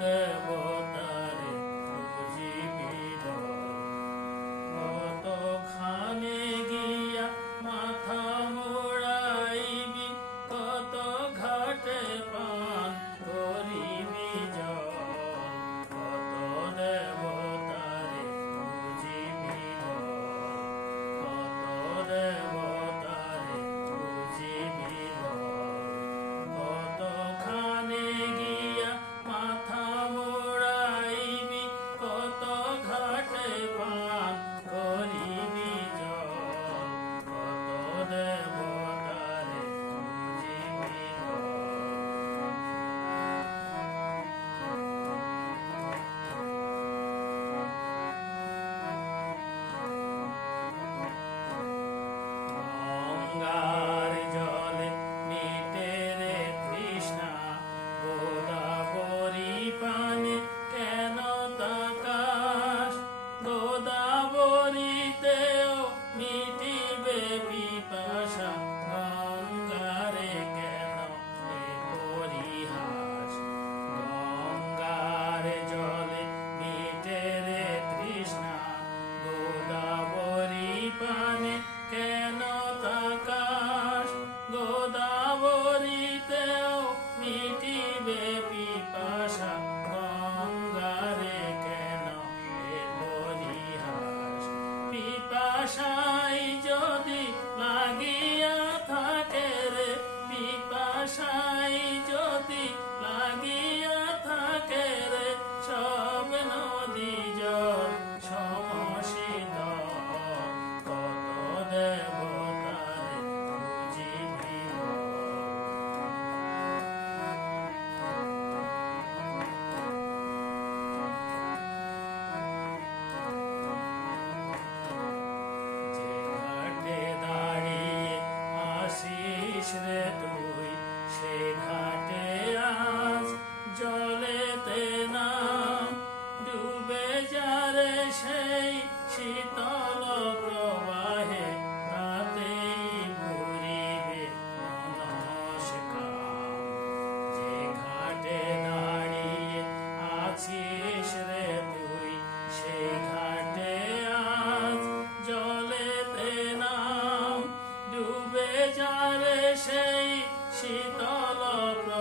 Yeah. জানিস রে তুই সেই ঘাটে আজ জলেতে নাম ডুবে যারে সেই শীতল প্র